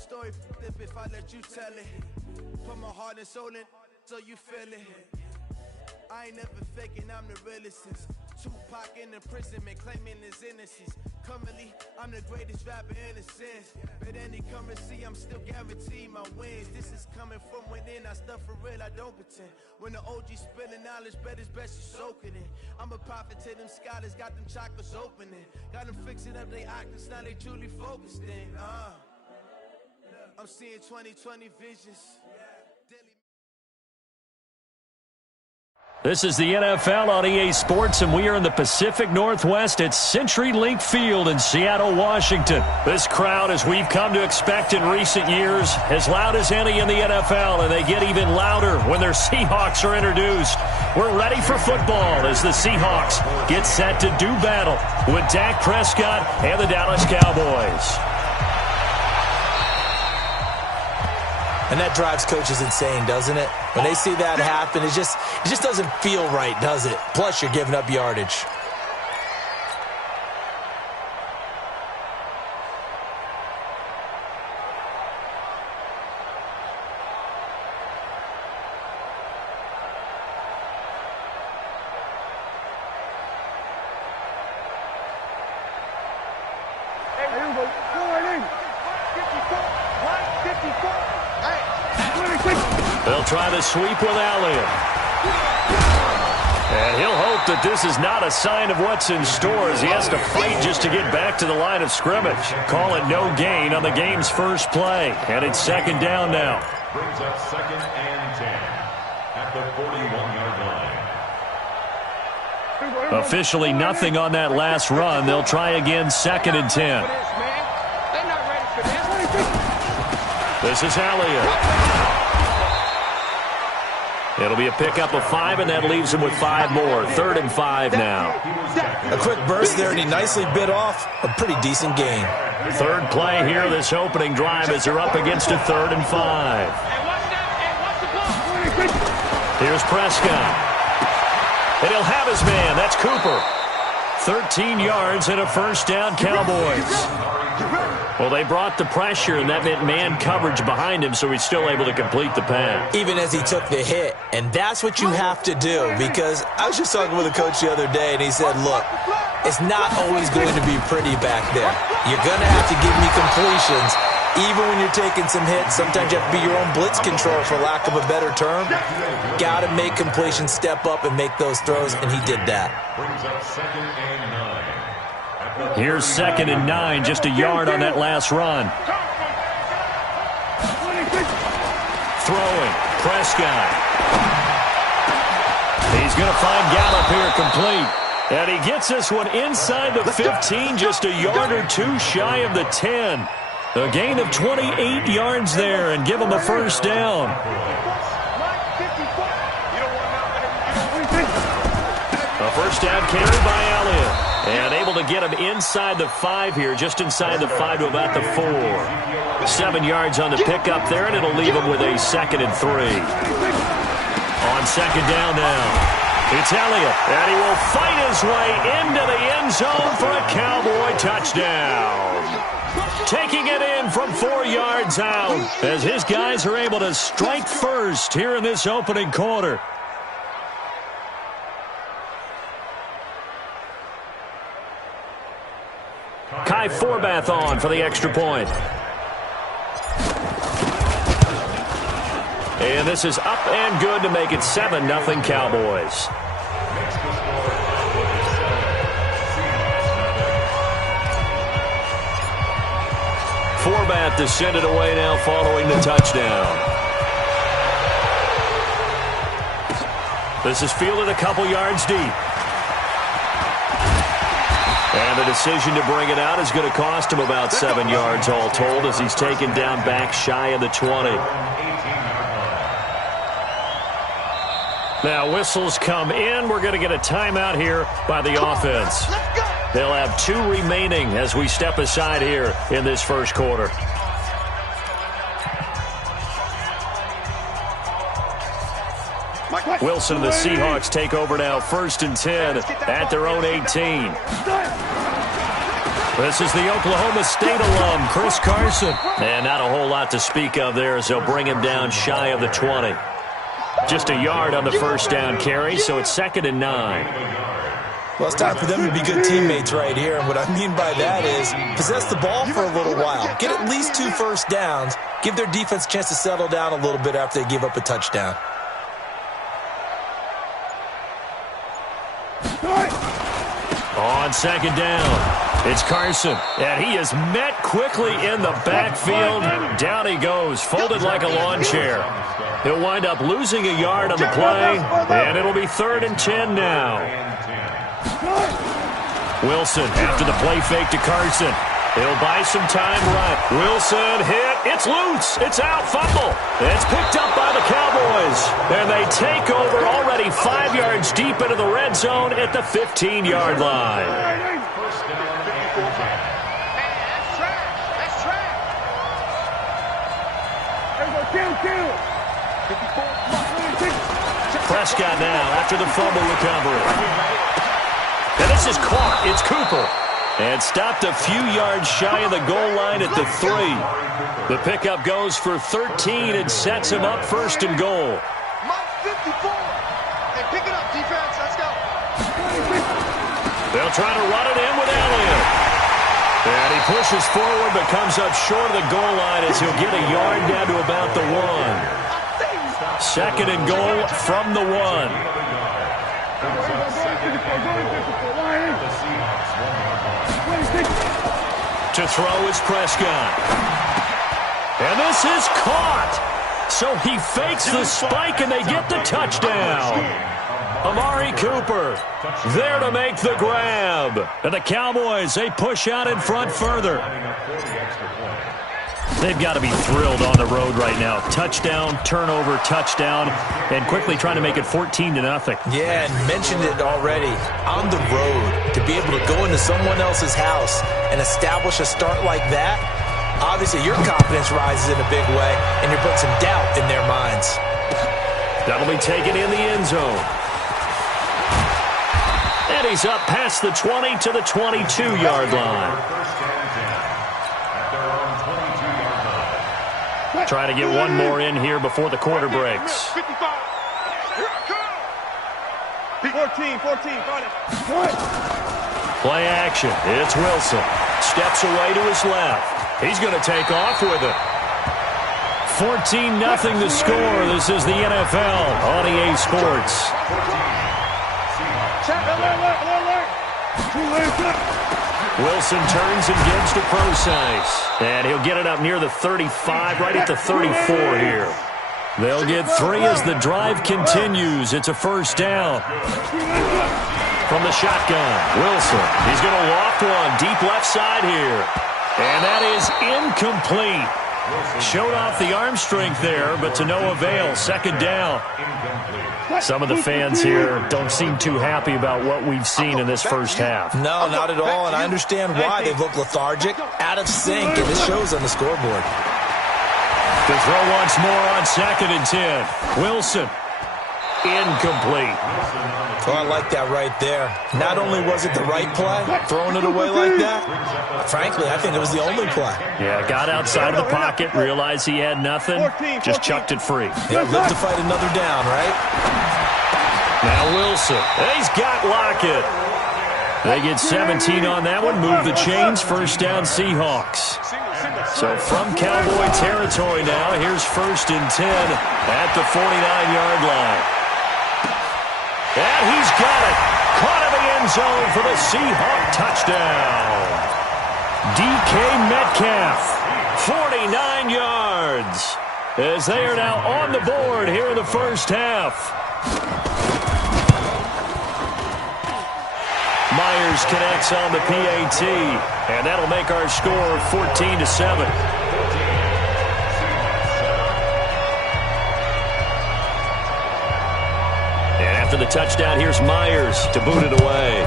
story if I let you tell it. Put my heart and soul in so you feel it. I ain't never faking, I'm the realest since Tupac in imprisonment, claiming his innocence. Currently, I'm the greatest rapper in a sense. But any currency, I'm still guaranteed my wins. This is coming from within, I stuff for real, I don't pretend. When the OG spilling knowledge, bet it's best you soak it in. I'm a prophet to them scholars, got them chakras opening. Got them fixing up they octaves, now they truly focused in. I'm seeing 2020 visions. This is the NFL on EA Sports, and we are in the Pacific Northwest at CenturyLink Field in Seattle, Washington. This crowd, as we've come to expect in recent years, as loud as any in the NFL, and they get even louder when their Seahawks are introduced. We're ready for football as the Seahawks get set to do battle with Dak Prescott and the Dallas Cowboys. And that drives coaches insane, doesn't it? When they see that happen, it just doesn't feel right, does it? Plus, you're giving up yardage. They'll try the sweep with Elliott. And he'll hope that this is not a sign of what's in store as he has to fight just to get back to the line of scrimmage. Call it no gain on the game's first play. And it's second down now. Brings up 2nd and 10 at the 41-yard line. Officially nothing on that last run. They'll try again 2nd and 10. This is Elliott. It'll be a pickup of 5, and that leaves him with 5 more. 3rd and 5 now. A quick burst there, and he nicely bit off a pretty decent gain. Third play here, this opening drive, as they're up against a 3rd and 5. Here's Prescott. And he'll have his man. That's Cooper. 13 yards and a first down, Cowboys. Well, they brought the pressure, and that meant man coverage behind him, so he's still able to complete the pass. Even as he took the hit, and that's what you have to do, because I was just talking with a coach the other day, and he said, look, it's not always going to be pretty back there. You're going to have to give me completions. Even when you're taking some hits, sometimes you have to be your own blitz control, for lack of a better term. Got to make completions, step up, and make those throws, and he did that. Brings up 2nd and 9. Here's 2nd and 9, just a yard on that last run. Throwing, Prescott. He's going to find Gallup here complete. And he gets this one inside the 15, just a yard or two shy of the 10. A gain of 28 yards there, and give him a first down. A first down carried by Elliott. And able to get him inside the 5 here, just inside the 5 to about the 4. 7 yards on the pickup there, and it'll leave him with a 2nd and 3. On 2nd down now. It's Elliott, and he will fight his way into the end zone for a Cowboy touchdown. Taking it in from 4 yards out as his guys are able to strike first here in this opening quarter. Kai Forbath on for the extra point. And this is up and good to make it 7-0 Cowboys. Forbath to send it away now following the touchdown. This is fielded a couple yards deep. And the decision to bring it out is going to cost him about 7 yards all told as he's taken down back shy of the 20. Now whistles come in. We're going to get a timeout here by the offense. They'll have 2 remaining as we step aside here in this first quarter. Wilson and the Seahawks take over now, 1st and 10 at their own 18. This is the Oklahoma State alum, Chris Carson. And not a whole lot to speak of there as they'll bring him down shy of the 20. Just a yard on the first down carry, so it's 2nd and 9. Well, it's time for them to be good teammates right here. And what I mean by that is possess the ball for a little while. Get at least 2 first downs. Give their defense a chance to settle down a little bit after they give up a touchdown. On 2nd down, it's Carson, and he is met quickly in the backfield. Down he goes, folded like a lawn chair. He'll wind up losing a yard on the play, and it'll be 3rd and 10 now. Wilson after the play fake to Carson. He'll buy some time right. Wilson hit. It's loose. It's out. Fumble. It's picked up by the Cowboys. And they take over already 5 yards deep into the red zone at the 15-yard line. That's trash. Prescott now after the fumble recovery. And this is caught. It's Cooper. And stopped a few yards shy of the goal line at the 3. The pickup goes for 13 and sets him up 1st and goal. Mike 54. Hey, pick it up, defense. Let's go. They'll try to run it in with Elliott. And he pushes forward but comes up short of the goal line as he'll get a yard down to about the 1. 2nd and goal from the 1. To throw is Prescott. And this is caught. So he fakes the spike and they get the touchdown. Amari Cooper there to make the grab. And the Cowboys, they push out in front further. They've got to be thrilled on the road right now. Touchdown, turnover, touchdown, and quickly trying to make it 14-0. Yeah, and mentioned it already. On the road, to be able to go into someone else's house and establish a start like that, obviously your confidence rises in a big way, and you put some doubt in their minds. That'll be taken in the end zone. And he's up past the 20 to the 22-yard line. Trying to get one more in here before the quarter breaks. 55. Here I come. 14. Play action. It's Wilson. Steps away to his left. He's going to take off with it. 14-0 the score. This is the NFL on EA Sports. Wilson turns and gives to Procise. And he'll get it up near the 35, right at the 34 here. They'll get 3 as the drive continues. It's a 1st down. From the shotgun, Wilson. He's going to loft one deep left side here. And that is incomplete. Showed off the arm strength there, but to no avail. 2nd down. Some of the fans here don't seem too happy about what we've seen in this first half. No, not at all, and I understand why. They've looked lethargic, out of sync, and it shows on the scoreboard. To throw once more on 2nd and 10. Wilson. Incomplete. Well, I like that right there. Not only was it the right play, throwing it away like that, frankly, I think it was the only play. Yeah, got outside of the pocket, realized he had nothing, just chucked it free. Yeah, live to fight another down, right? Now Wilson. He's got Lockett. They get 17 on that one, move the chains, 1st down Seahawks. So from Cowboy territory now, here's 1st and 10 at the 49-yard line. And he's got it. Caught in the end zone for the Seahawk touchdown. DK Metcalf, 49 yards, as they are now on the board here in the first half. Myers connects on the PAT, and that'll make our score 14-7. After the touchdown, here's Myers to boot it away.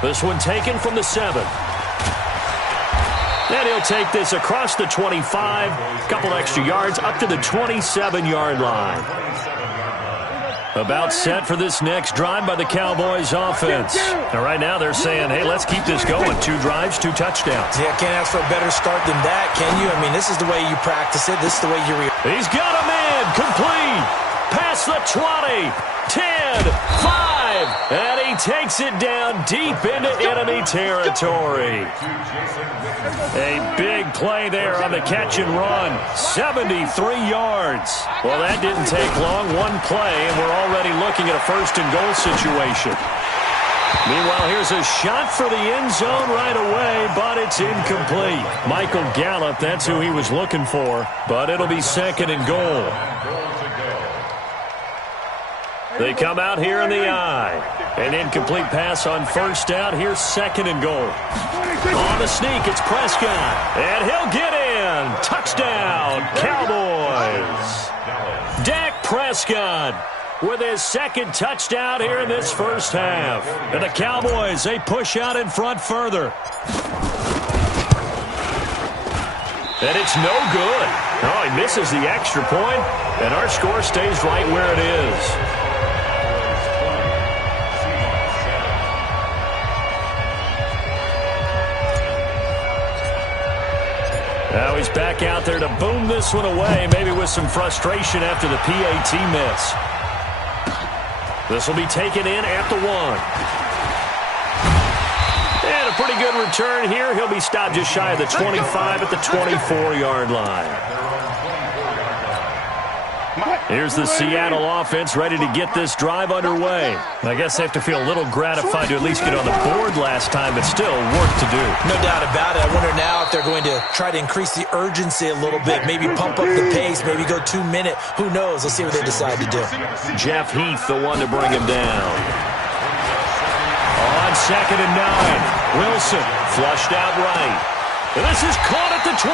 This one taken from the 7. And he'll take this across the 25, couple extra yards, up to the 27-yard line. About set for this next drive by the Cowboys offense. And right now they're saying, hey, let's keep this going. 2 drives, 2 touchdowns. Yeah, can't ask for a better start than that, can you? I mean, this is the way you practice it. This is the way you He's got him in. Complete. Past the 20. 10. 5. And he takes it down deep into enemy territory. A big play there on the catch and run. 73 yards. Well, that didn't take long. 1 play, and we're already looking at a 1st and goal situation. Meanwhile, here's a shot for the end zone right away, but it's incomplete. Michael Gallup, that's who he was looking for, but it'll be 2nd and goal. They come out here in the eye. An incomplete pass on 1st down. Here's 2nd and goal. On the sneak, it's Prescott. And he'll get in. Touchdown, Cowboys. Dak Prescott with his 2nd touchdown here in this first half. And the Cowboys, they push out in front further. And it's no good. Oh, he misses the extra point, and our score stays right where it is. Now he's back out there to boom this one away, maybe with some frustration after the PAT miss. This will be taken in at the 1. And a pretty good return here. He'll be stopped just shy of the 25 at the 24-yard line. Here's the Seattle offense ready to get this drive underway. I guess they have to feel a little gratified to at least get on the board last time, but still work to do. No doubt about it. I wonder now if they're going to try to increase the urgency a little bit, maybe pump up the pace, maybe go 2-minute. Who knows? Let's see what they decide to do. Jeff Heath, the one to bring him down. On 2nd and 9, Wilson flushed out right. And this is caught at the 20.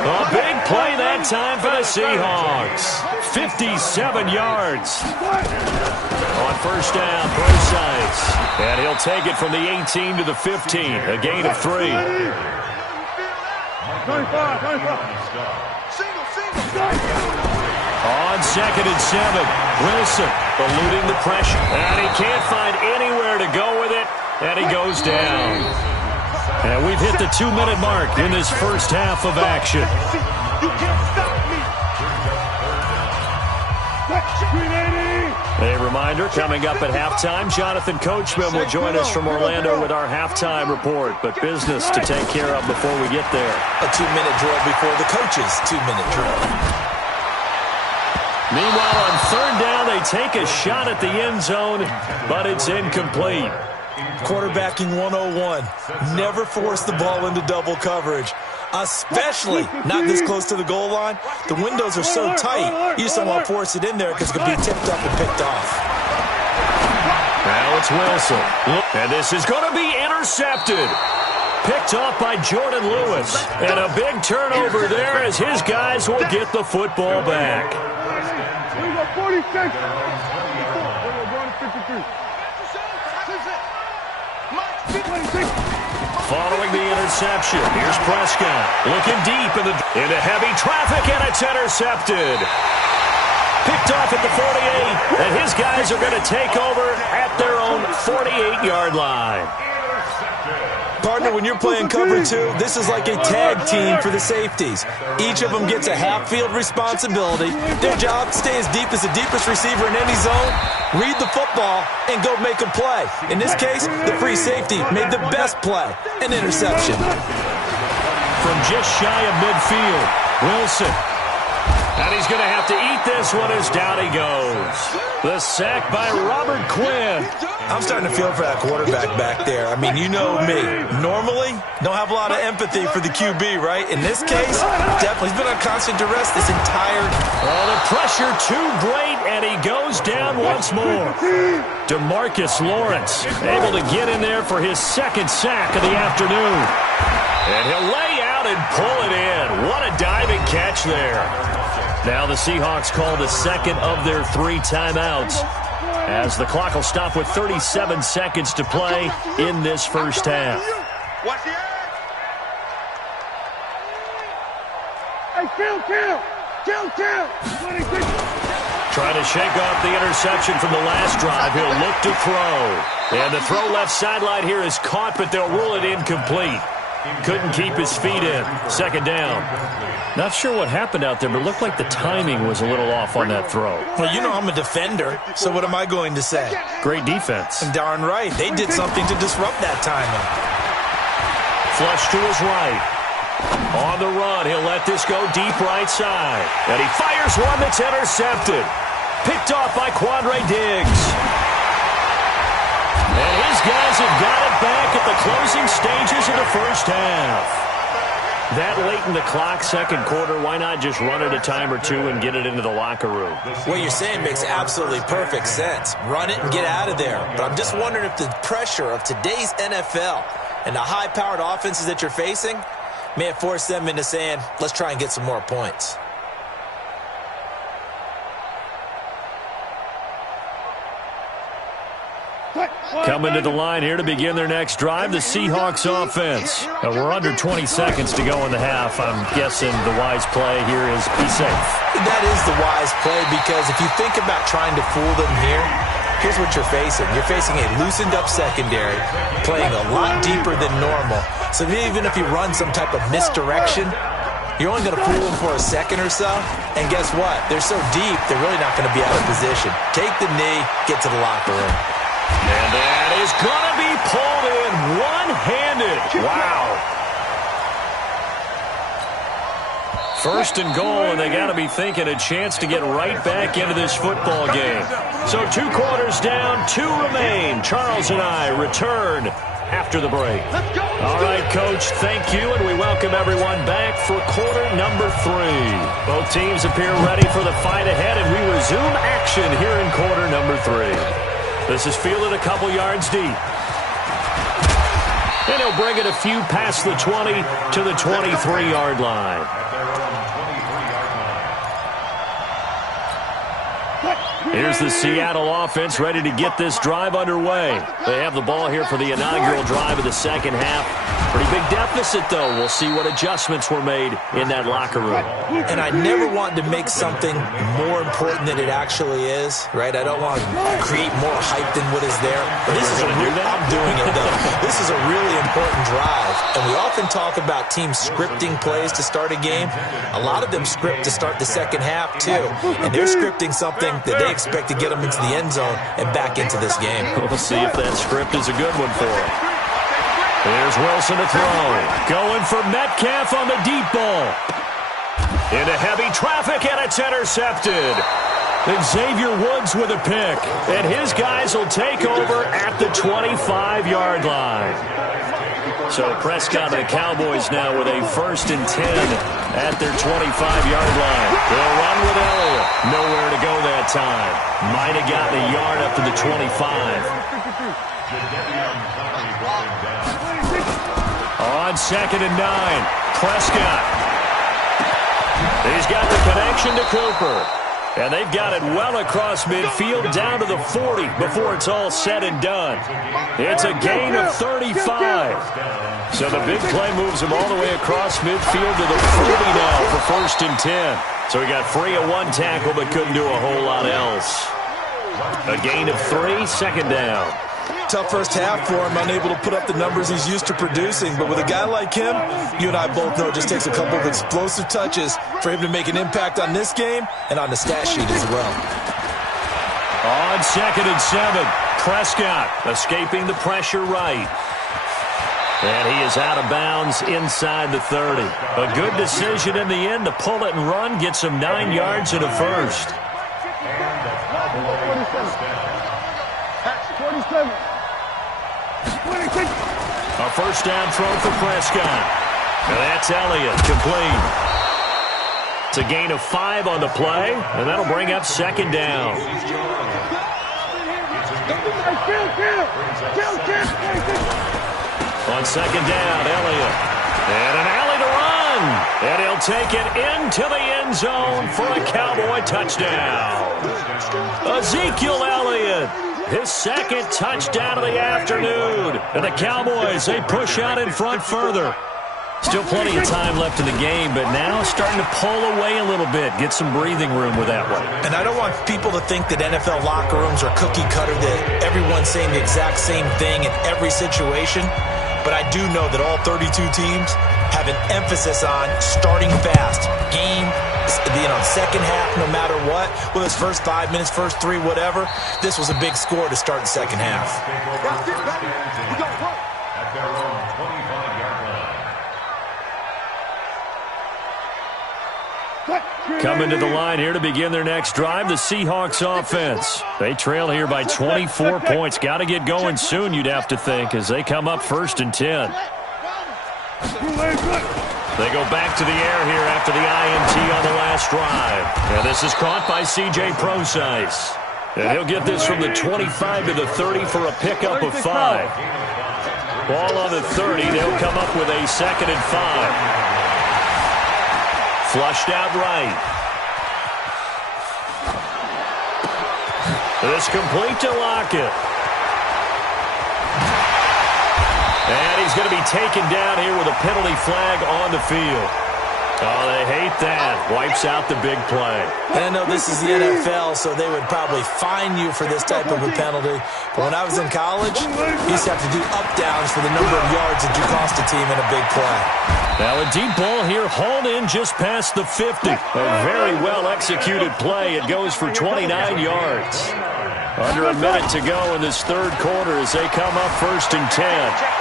A big play that time for the Seahawks. 57 yards. On 1st down, Procise. And he'll take it from the 18 to the 15. A gain of 3. On 2nd and 7, Wilson eluding the pressure. And he can't find anywhere to go with it. And he goes down. And we've hit the 2-minute mark in this first half of action. A reminder, coming up at halftime, Jonathan Coachman will join us from Orlando with our halftime report. But business to take care of before we get there. A 2-minute drill before the coach's 2-minute drill. Meanwhile, on 3rd down, they take a shot at the end zone, but it's incomplete. Quarterbacking 101. Never force the ball into double coverage, especially not this close to the goal line. The windows are so tight, you just don't want to force it in there because it could be tipped up and picked off. Now it's Wilson. And this is going to be intercepted. Picked off by Jordan Lewis. And a big turnover there as his guys will get the football back. 46. Following the interception, here's Prescott looking deep into heavy traffic, and it's intercepted. Picked off at the 48, and his guys are going to take over at their own 48-yard line. Partner, when you're playing cover 2, this is like a tag team for the safeties. Each of them gets a half-field responsibility. Their job, stay as deep as the deepest receiver in any zone, read the football, and go make a play. In this case, the free safety made the best play, an interception. From just shy of midfield, Wilson. And he's going to have to eat this one as down he goes. The sack by Robert Quinn. I'm starting to feel for that quarterback back there. I mean, you know me. Normally, don't have a lot of empathy for the QB, right? In this case, definitely. He's been on constant duress this entire... Oh, the pressure too great, and he goes down once more. DeMarcus Lawrence able to get in there for his 2nd sack of the afternoon. And he'll lay out and pull it in. What a diving catch there. Now the Seahawks call the 2nd of their 3 timeouts, as the clock will stop with 37 seconds to play in this first half. Watch the edge. Hey, kill. 26. Trying to shake off the interception from the last drive. He'll look to throw. And the throw left sideline here is caught, but they'll rule it incomplete. Couldn't keep his feet in. Second down. Not sure what happened out there, but it looked like the timing was a little off on that throw. Well, you know I'm a defender, so what am I going to say? Great defense. Darn right. They did something to disrupt that timing. Flush to his right. On the run, he'll let this go deep right side. And he fires one that's intercepted. Picked off by Quandre Diggs. And his guys have got it back at the closing stages of the first half. That late in the clock, second quarter, why not just run it a time or two and get it into the locker room? What you're saying makes absolutely perfect sense. Run it and get out of there. But I'm just wondering if the pressure of today's NFL and the high-powered offenses that you're facing may have forced them into saying, let's try and get some more points. Coming to the line here to begin their next drive, the Seahawks offense. We're under 20 seconds to go in the half. I'm guessing the wise play here is be safe. That is the wise play, because if you think about trying to fool them here, here's what you're facing. You're facing a loosened-up secondary, playing a lot deeper than normal. So even if you run some type of misdirection, you're only going to fool them for a second or so. And guess what? They're so deep, they're really not going to be out of position. Take the knee, get to the locker room. And that is going to be pulled in one-handed. Wow. First and goal, and they got to be thinking a chance to get right back into this football game. So 2 quarters down, 2 remain. Charles and I return after the break. All right, Coach, thank you, and we welcome everyone back for quarter number 3. Both teams appear ready for the fight ahead, and we resume action here in quarter number 3. This is fielded a couple yards deep. And he'll bring it a few past the 20 to the 23-yard line. Here's the Seattle offense ready to get this drive underway. They have the ball here for the inaugural drive of the second half. Pretty big deficit, though. We'll see what adjustments were made in that locker room. And I never want to make something more important than it actually is, right? I don't want to create more hype than what is there. But this is I'm doing it, though. This is a really important drive. And we often talk about teams scripting plays to start a game. A lot of them script to start the second half, too. And they're scripting something that they expect to get them into the end zone and back into this game. We'll see if that script is a good one for them. Here's Wilson to throw. Going for Metcalf on the deep ball. Into heavy traffic, and it's intercepted. Xavier Woods with a pick. And his guys will take over at the 25-yard line. So Prescott and the Cowboys now with a 1st and 10 at their 25-yard line. They'll run with Elliott. Nowhere to go that time. Might have gotten a yard up to the 25. On 2nd and 9, Prescott. He's got the connection to Cooper. And they've got it well across midfield down to the 40 before it's all said and done. It's a gain of 35. So the big play moves him all the way across midfield to the 40 now for 1st and 10. So he got free of 1 tackle but couldn't do a whole lot else. A gain of 3, 2nd down. Tough first half for him, unable to put up the numbers he's used to producing. But with a guy like him, you and I both know it just takes a couple of explosive touches for him to make an impact on this game and on the stat sheet as well. On 2nd and 7, Prescott escaping the pressure right. And he is out of bounds inside the 30. A good decision in the end to pull it and run, get some 9 yards and a first. 47. A first down throw for Prescott. And that's Elliott, complete. It's a gain of 5 on the play, and that'll bring up 2nd down. On 2nd down, Elliott. And an alley to run. And he'll take it into the end zone for a Cowboy touchdown. Ezekiel Elliott. His 2nd touchdown of the afternoon. And the Cowboys, they push out in front further. Still plenty of time left in the game, but now starting to pull away a little bit, get some breathing room with that one. And I don't want people to think that NFL locker rooms are cookie cutter, that everyone's saying the exact same thing in every situation. But I do know that all 32 teams have an emphasis on starting fast. Game, second half, no matter what. Whether it's first 5 minutes, first 3, whatever. This was a big score to start the second half. At their own 25-yard line. Coming to the line here to begin their next drive, the Seahawks offense. They trail here by 24 points. Got to get going soon, you'd have to think, as they come up 1st and 10. They go back to the air here after the INT on the last drive. And this is caught by C.J. Procise. And he'll get this from the 25 to the 30 for a pickup of 5. Ball on the 30. They'll come up with a 2nd and 5. Flushed out right. This complete to Lockett. And he's going to be taken down here with a penalty flag on the field. Oh, they hate that. Wipes out the big play. And I know this is the NFL, so they would probably fine you for this type of a penalty. But when I was in college, you used to have to do up-downs for the number of yards that you cost a team in a big play. Now a deep ball here, hauled in just past the 50. A very well-executed play. It goes for 29 yards. Under a minute to go in this third quarter as they come up 1st and 10.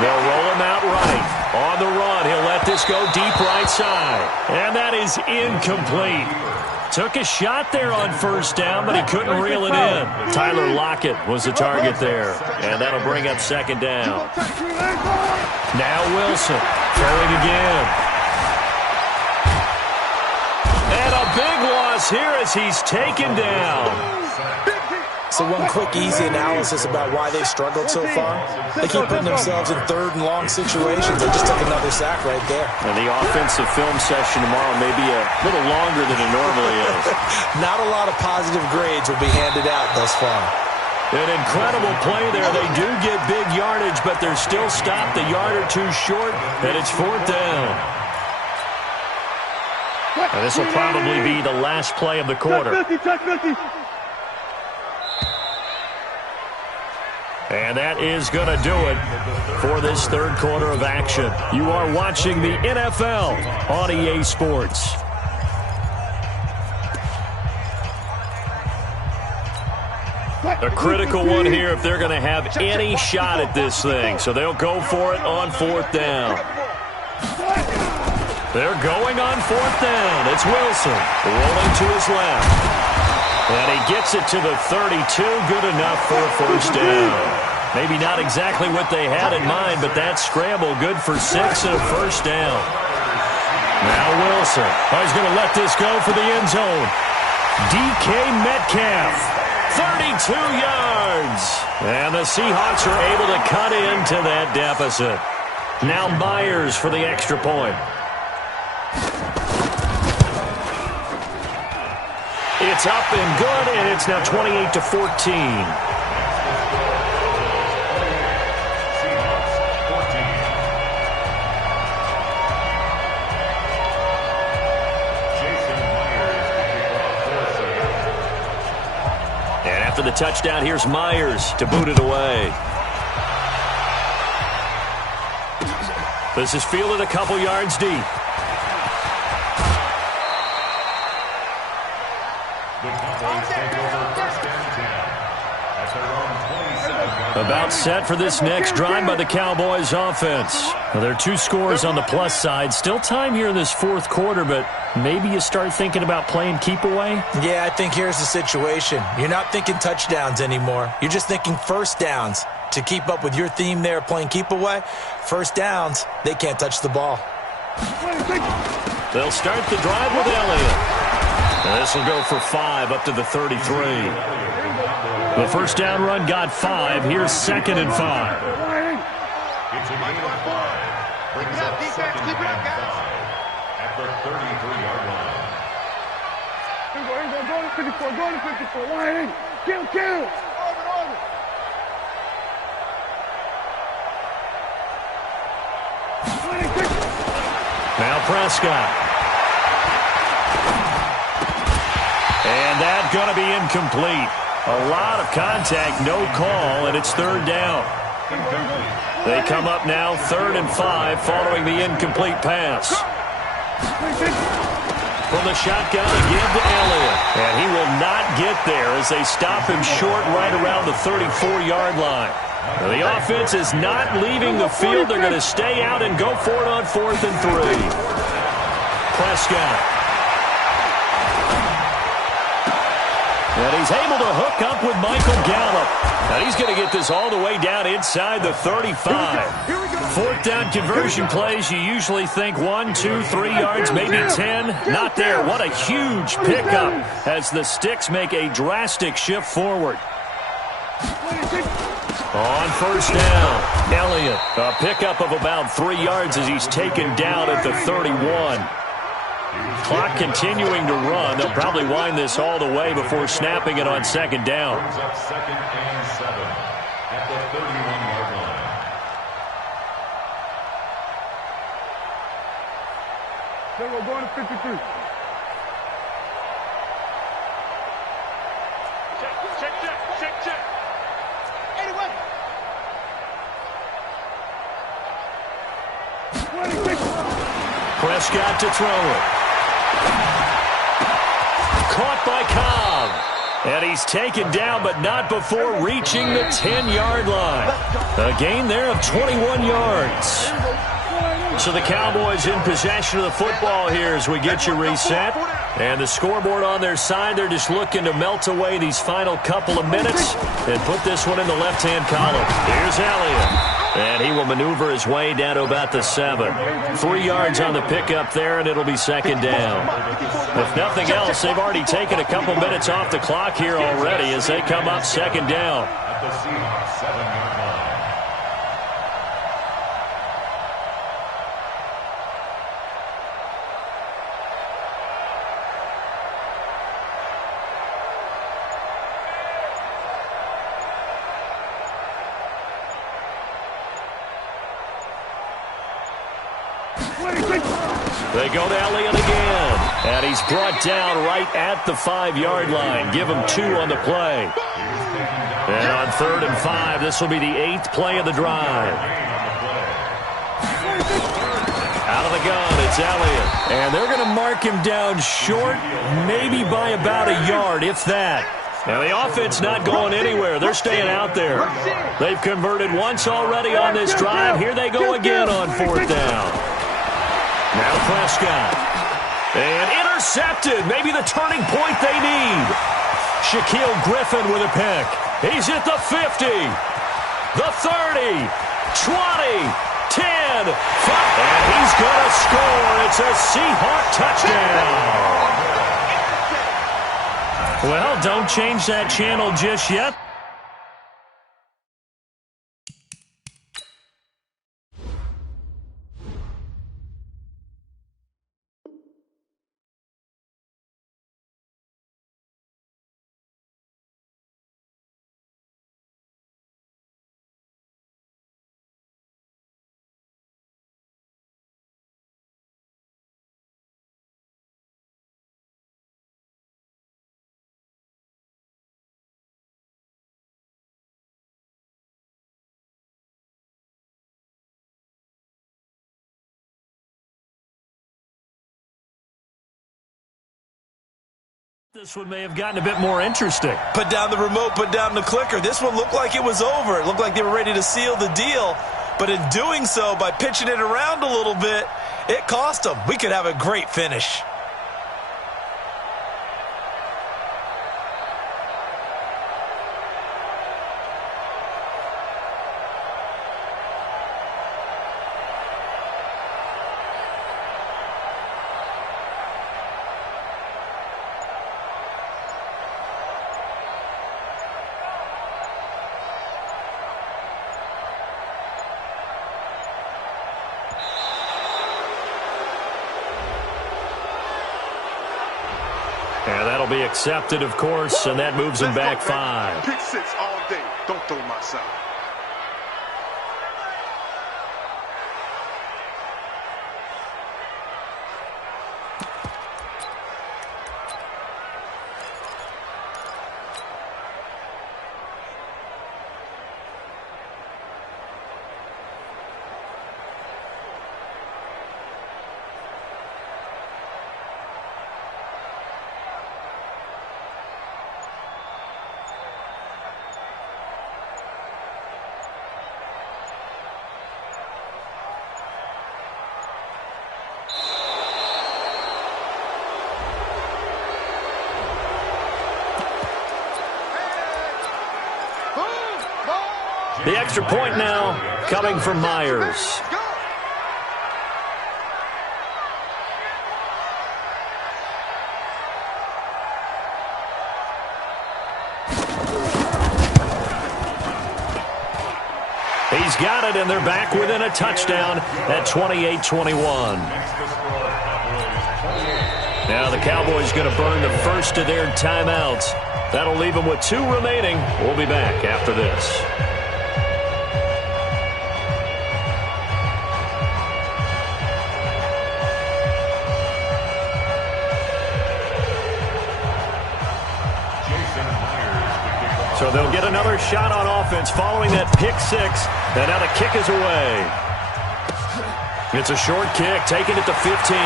They'll roll him out right. On the run, he'll let this go deep right side. And that is incomplete. Took a shot there on 1st down, but he couldn't reel it in. Tyler Lockett was the target there. And that'll bring up 2nd down. Now Wilson throwing again. And a big loss here as he's taken down. So one quick, easy analysis about why they've struggled so far. They keep putting themselves in 3rd and long situations. They just took another sack right there. And the offensive film session tomorrow may be a little longer than it normally is. Not a lot of positive grades will be handed out thus far. An incredible play there. They do get big yardage, but they're still stopped a yard or two short, and it's 4th down. And this will probably be the last play of the quarter. And that is going to do it for this third quarter of action. You are watching the NFL on EA Sports. A critical one here if they're going to have any shot at this thing. So they'll go for it on 4th down. They're going on 4th down. It's Wilson rolling to his left. And he gets it to the 32. Good enough for a 1st down. Maybe not exactly what they had in mind, but that scramble good for 6 and a 1st down. Now Wilson. Oh, he's going to let this go for the end zone. DK Metcalf. 32 yards. And the Seahawks are able to cut into that deficit. Now Myers for the extra point. It's up and good, and it's now 28-14. And after the touchdown, here's Myers to boot it away. This is fielded a couple yards deep. About set for this next drive by the Cowboys offense. Well, there are 2 scores on the plus side. Still time here in this 4th quarter, but maybe you start thinking about playing keep away? Yeah, I think here's the situation. You're not thinking touchdowns anymore. You're just thinking 1st downs. To keep up with your theme there, playing keep away, 1st downs, they can't touch the ball. They'll start the drive with Elliott. And this will go for 5 up to the 33. The 1st down run got 5. Here's 2nd and 5. It's a gain of 5. Brings up 2nd and 5 at the 33-yard line. Go to 54. Wide. Kill. Now Prescott. And that's going to be incomplete. A lot of contact, no call, and it's third down. They come up now 3rd and 5 following the incomplete pass. From the shotgun again to Elliott. And he will not get there as they stop him short right around the 34-yard line. Now, the offense is not leaving the field. They're going to stay out and go for it on 4th and 3. Prescott. And he's able to hook up with Michael Gallup. And he's going to get this all the way down inside the 35. 4th down conversion plays, you usually think 1, 2, 3 yards, maybe 10. Not there. What a huge pickup as the Sticks make a drastic shift forward. On 1st down, Elliott. A pickup of about 3 yards as he's taken down at the 31. Clock continuing to run. They'll probably wind this all the way before snapping it on 2nd down. Brings up 2nd and 7 at the 31-yard line. So we're going to 53. Check. 81. 26. Prescott to throw it. Caught by Cobb. And he's taken down, but not before reaching the 10-yard line. A gain there of 21 yards. So the Cowboys in possession of the football here as we get you reset. And the scoreboard on their side, they're just looking to melt away these final couple of minutes and put this one in the left-hand column. Here's Elliott. And he will maneuver his way down to about the 7. 3 yards on the pickup there, and it'll be 2nd down. If nothing else, they've already taken a couple minutes off the clock here already as they come up 2nd down. At the Seahawks 7-yard line. They go to Elliott again. And he's brought down right at the 5-yard line. Give him 2 on the play. And on 3rd and 5, this will be the 8th play of the drive. Out of the gun, it's Elliott. And they're going to mark him down short, maybe by about a yard, if that. Now, the offense not going anywhere. They're staying out there. They've converted once already on this drive. Here they go again on 4th down. Now Prescott. And intercepted. Maybe the turning point they need. Shaquille Griffin with a pick. He's at the 50. The 30. 20. 10. 5. And he's going to score. It's a Seahawk touchdown. Well, don't change that channel just yet. This one may have gotten a bit more interesting. Put down the remote, put down the clicker. This one looked like it was over. It looked like they were ready to seal the deal. But in doing so, by pitching it around a little bit, it cost them. We could have a great finish. And that'll be accepted, of course, and that moves him back 5. Pick 6 all day. Don't throw my side. The extra point now coming from Myers. He's got it, and they're back within a touchdown at 28-21. Now the Cowboys going to burn the first of their timeouts. That'll leave them with 2 remaining. We'll be back after this. So they'll get another shot on offense following that pick 6. And now the kick is away. It's a short kick, taken at the 15.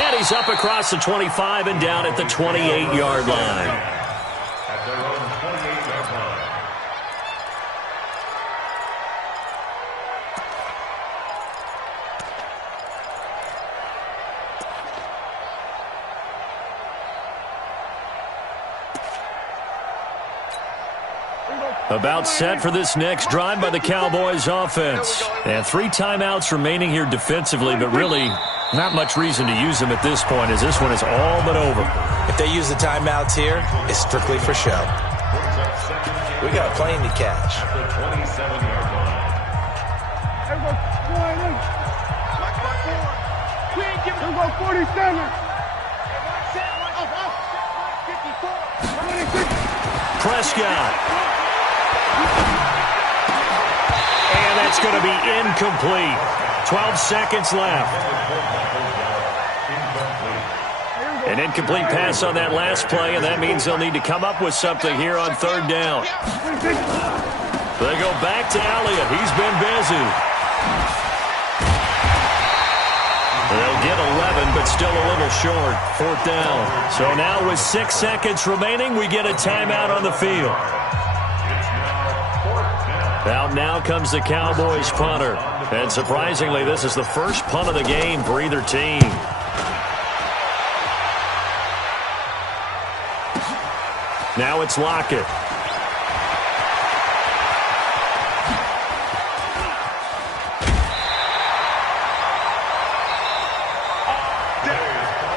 And he's up across the 25 and down at the 28-yard line. At their own 28-yard line. About set for this next drive by the Cowboys offense. And 3 timeouts remaining here defensively, but really not much reason to use them at this point, as this one is all but over. If they use the timeouts here, it's strictly for show. We got a plane to catch. At the 27-yard line. We ain't giving him 47. Prescott. And that's going to be incomplete. 12 seconds left. An incomplete pass on that last play, and that means they'll need to come up with something here on 3rd down. They go back to Elliott. He's been busy. They'll get 11, but still a little short. 4th down. So now with 6 seconds remaining, we get a timeout on the field. Now comes the Cowboys punter. And surprisingly, this is the first punt of the game for either team. Now it's Lockett.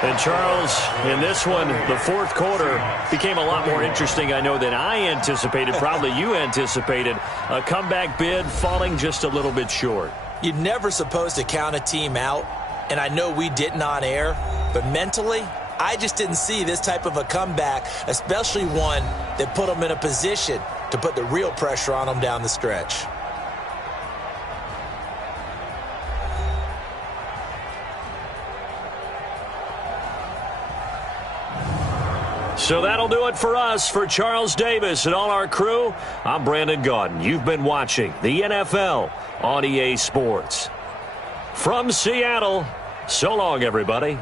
And Charles, in this one, the 4th quarter became a lot more interesting, I know, than I anticipated. Probably you anticipated. A comeback bid falling just a little bit short. You're never supposed to count a team out, and I know we didn't on air, but mentally, I just didn't see this type of a comeback, especially one that put them in a position to put the real pressure on them down the stretch. So that'll do it for us. For Charles Davis and all our crew, I'm Brandon Gaudin. You've been watching the NFL on EA Sports. From Seattle, so long, everybody.